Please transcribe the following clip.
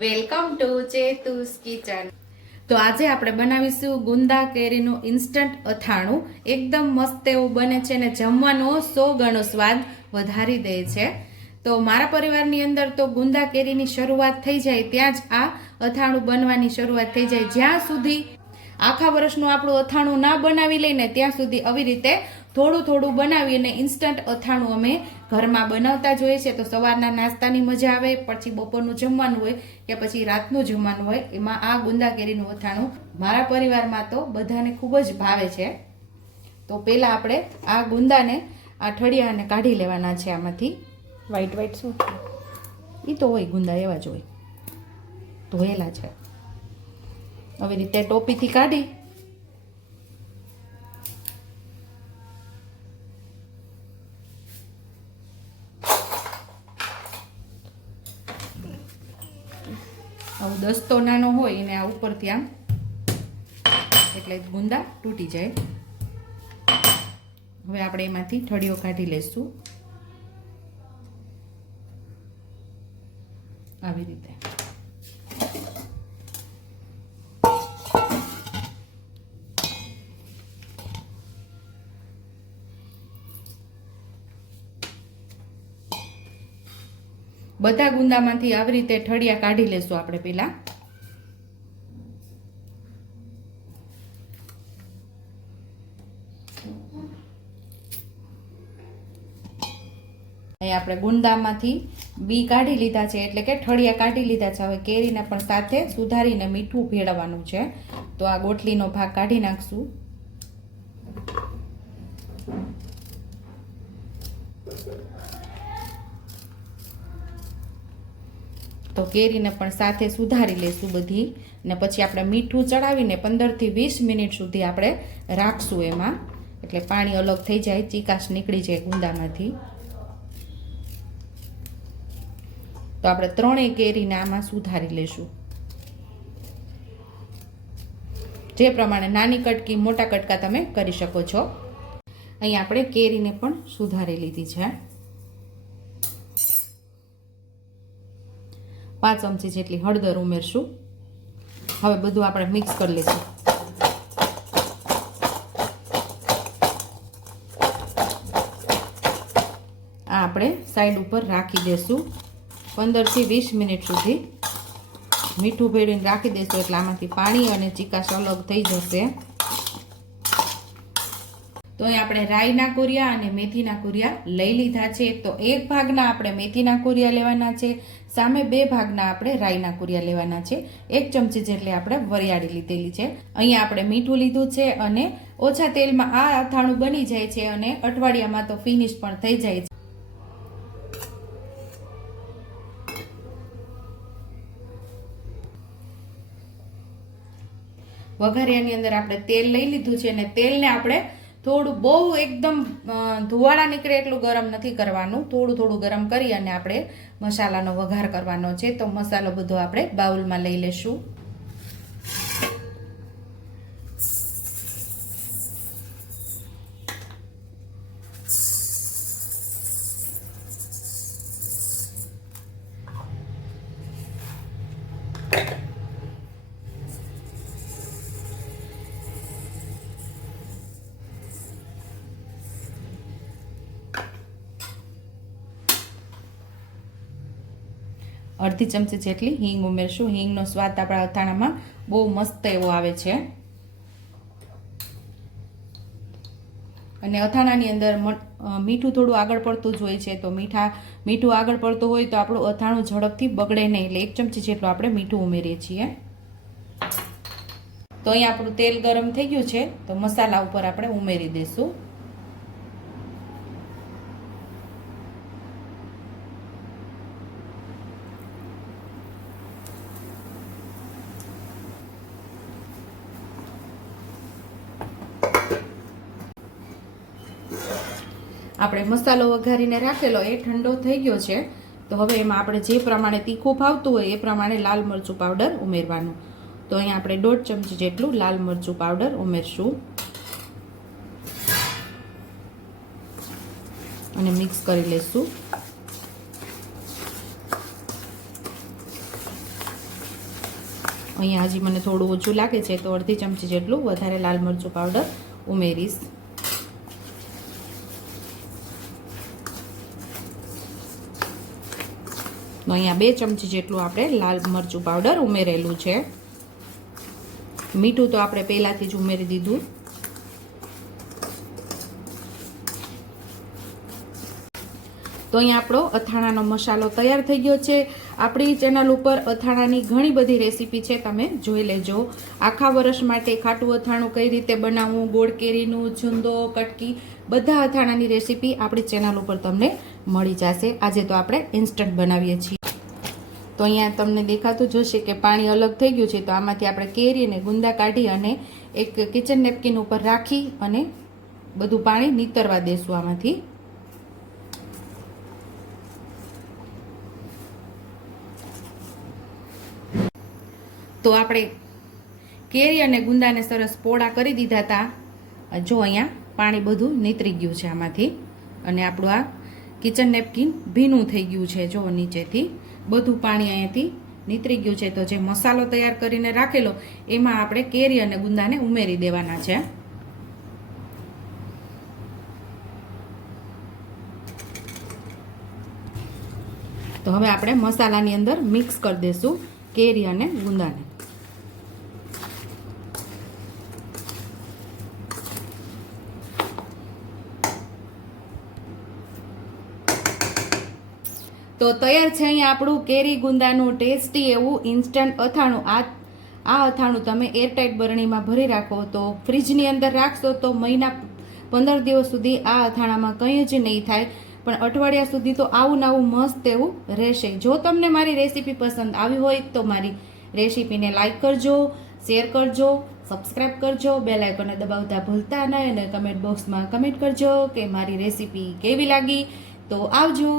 Welcome to ચેતુસ kitchen. તો આજે આપણે બનાવીશું ગુંદા કેરીનું ઇન્સ્ટન્ટ અથાણું. એકદમ મસ્ત એવું બને છે ને જમવાનો સો ગણો સ્વાદ વધારી દે છે. તો મારા પરિવારની અંદર તો ગુંદા કેરીની શરૂઆત થઈ જાય ત્યાં જ આ અથાણું બનવાની શરૂઆત થઈ જાય. જ્યાં સુધી આખા વર્ષનું આપણું અથાણું ના બનાવી લઈને ત્યાં સુધી આવી રીતે થોડું થોડું બનાવી અને ઇન્સ્ટન્ટ અથાણું અમે ઘરમાં બનાવતા જોઈએ છીએ તો સવારના નાસ્તાની મજા આવે પછી બપોરનું જમવાનું હોય કે પછી રાતનું જમવાનું હોય એમાં આ ગુંદા કેરીનું અથાણું મારા પરિવારમાં તો બધાને ખૂબ જ ભાવે છે. તો પહેલાં આપણે આ ગુંદાને આ ઠળિયાને કાઢી લેવાના છે આમાંથી. વ્હાઈટ વ્હાઈટ શું? એ તો હોય ગુંદા એવા જ હોય. ધોયેલા છે. આવી રીતે ટોપીથી કાઢી. આવું દસ્તો નાનો હોય એને આ ઉપરથી આમ, એટલે ગુંદા તૂટી જાય. હવે આપણે એમાંથી ઠળીઓ કાઢી લઈશું આવી રીતે. બધા ગુંદામાંથી આવી રીતે ઠળિયા કાઢી લેશું આપણે પહેલા અહીં આપણે ગુંદામાંથી બી કાઢી લીધા છે, એટલે કે ઠળિયા કાઢી લીધા છે. હવે કેરીને પણ સાથે સુધારીને મીઠું ભેળવવાનું છે. તો આ ગોટલીનો ભાગ કાઢી નાખશું. તો કેરીને પણ સાથે સુધારી લેશું બધી. ને પછી આપણે મીઠું ચડાવીને પંદરથી વીસ મિનિટ સુધી આપણે રાખશું એમાં. એટલે પાણી અલગ થઈ જાય, ચીકાશ નીકળી જાય ગુંદામાંથી. તો આપણે ત્રણેય કેરીને આમાં સુધારી લેશું. જે પ્રમાણે નાની કટકી, મોટા કટકા તમે કરી શકો છો. અહીં આપણે કેરીને પણ સુધારી લીધી છે. પાંચ ચમચી જેટલી હળદર ઉમેરશું. હવે બધું આપણે મિક્સ કરી લઈશું. આ આપણે સાઈડ ઉપર રાખી દઈશું પંદરથી વીસ મિનિટ સુધી મીઠું ભેળવીને રાખી દઈશું એટલે આમાંથી પાણી અને ચીકાશ અલગ થઈ જશે. તો આપણે રાઈના કુરિયા અને મેથીના કુરિયા લઈ લીધા છે. તો એક ભાગના આપણે મેથીના કુરિયા લેવાના છે, સામે બે ભાગના આપણે રાઈના કુરિયા લેવાના છે. એક ચમચી જેટલી આપણે વરિયાળી લીધેલી છે. અહીંયા આપણે મીઠું લીધું છે અને ઓછા તેલમાં આ અથાણું બની જાય છે અને અઠવાડિયામાં તો ફિનિશ પણ થઈ જાય છે. વઘારિયાની અંદર આપણે તેલ લઈ લીધું છે અને તેલને આપણે થોડું બહુ એકદમ ધુવાળા નીકળે એટલું ગરમ નથી કરવાનું. થોડું થોડું ગરમ કરી અને આપણે મસાલાનો વઘાર કરવાનો છે. તો મસાલો બધો આપણે બાઉલમાં લઈ લેશું. અડધી ચમચી જેટલી હિંગ ઉમેરશું. હિંગનો સ્વાદ આપણા અથાણામાં બહુ મસ્ત એવો આવે છે. અને અથાણાની અંદર મીઠું થોડું આગળ પડતું જ હોય છે. તો મીઠા, મીઠું આગળ પડતું હોય તો આપણું અથાણું ઝડપથી બગડે નહીં. એટલે એક ચમચી જેટલું આપણે મીઠું ઉમેરીએ છીએ. તો અહીં આપણું તેલ ગરમ થઈ ગયું છે. તો મસાલા ઉપર આપણે ઉમેરી દઈશું આપણે મસાલો વઘારીને રાખેલો, એ ઠંડો થઈ ગયો છે. તો હવે એમાં આપણે જે પ્રમાણે તીખું ભાવતું હોય, એ પ્રમાણે લાલ મરચું પાવડર ઉમેરવાનું. તો અહીંયા આપણે દોઢ ચમચી જેટલું લાલ મરચું પાવડર ઉમેરશું. અને મિક્સ કરી લઈશું અહીંયા હજી મને થોડું ઓછું લાગે છે, તો અડધી ચમચી જેટલું વધારે લાલ મરચું પાવડર ઉમેરીશ. તો અહીંયા બે ચમચી જેટલું આપણે લાલ મરચું પાવડર ઉમેરેલું છે. મીઠું તો આપણે પહેલાંથી જ ઉમેરી દીધું. તો અહીંયા આપણો અથાણાનો મસાલો તૈયાર થઈ ગયો છે. આપણી ચેનલ ઉપર અથાણાની ઘણી બધી રેસીપી છે, તમે જોઈ લેજો. આખા વર્ષ માટે ખાટું અથાણું કઈ રીતે બનાવવું, ગોળ કેરીનું છુંદો કટકી, બધા અથાણાની રેસીપી આપણી ચેનલ ઉપર તમને મળી જશે. આજે તો આપણે ઇન્સ્ટન્ટ બનાવીએ છીએ. તો અહીંયા તમને દેખાતું જશે કે પાણી અલગ થઈ ગયું છે. તો આમાંથી આપણે કેરી અને ગુંદા કાઢી અને એક કિચન નેપકિન ઉપર રાખી અને બધું પાણી નીતરવા દેશું આમાંથી. તો આપણે કેરી અને ગુંદાને સરસ પોળા કરી દીધા હતા જો અહીંયા પાણી બધું નીતરી ગયું છે આમાંથી. અને આપણું આ કિચન નેપકિન ભીનું થઈ ગયું છે. જો નીચેથી બધું પાણી અહીંયાથી નીતરી ગયું છે. તો જે મસાલો તૈયાર કરીને રાખેલો, એમાં આપણે કેરી અને ગુંદાને ઉમેરી દેવાના છે. તો હવે આપણે મસાલાની અંદર મિક્સ કરી દઈશું કેરી અને ગુંદાને. તો તૈયાર છે અહીંયા આપણું કેરી ગુંદાનું ટેસ્ટી એવું ઇન્સ્ટન્ટ અથાણું. આ આ અથાણું તમે એરટાઇટ બરણીમાં ભરી રાખો તો ફ્રીજની અંદર રાખશો તો મહિના પંદર દિવસ સુધી આ અથાણામાં કંઈ જ નહીં થાય. પણ અઠવાડિયા સુધી તો આવું ને આવું મસ્ત એવું રહેશે. જો તમને મારી રેસીપી પસંદ આવી હોય તો મારી રેસીપીને લાઈક કરજો શેર કરજો સબસ્ક્રાઇબ કરજો બેલ આઇકોને દબાવતા ભૂલતા નહીં અને કમેન્ટ બોક્સમાં કમેન્ટ કરજો કે મારી રેસીપી કેવી લાગી. તો આવજો.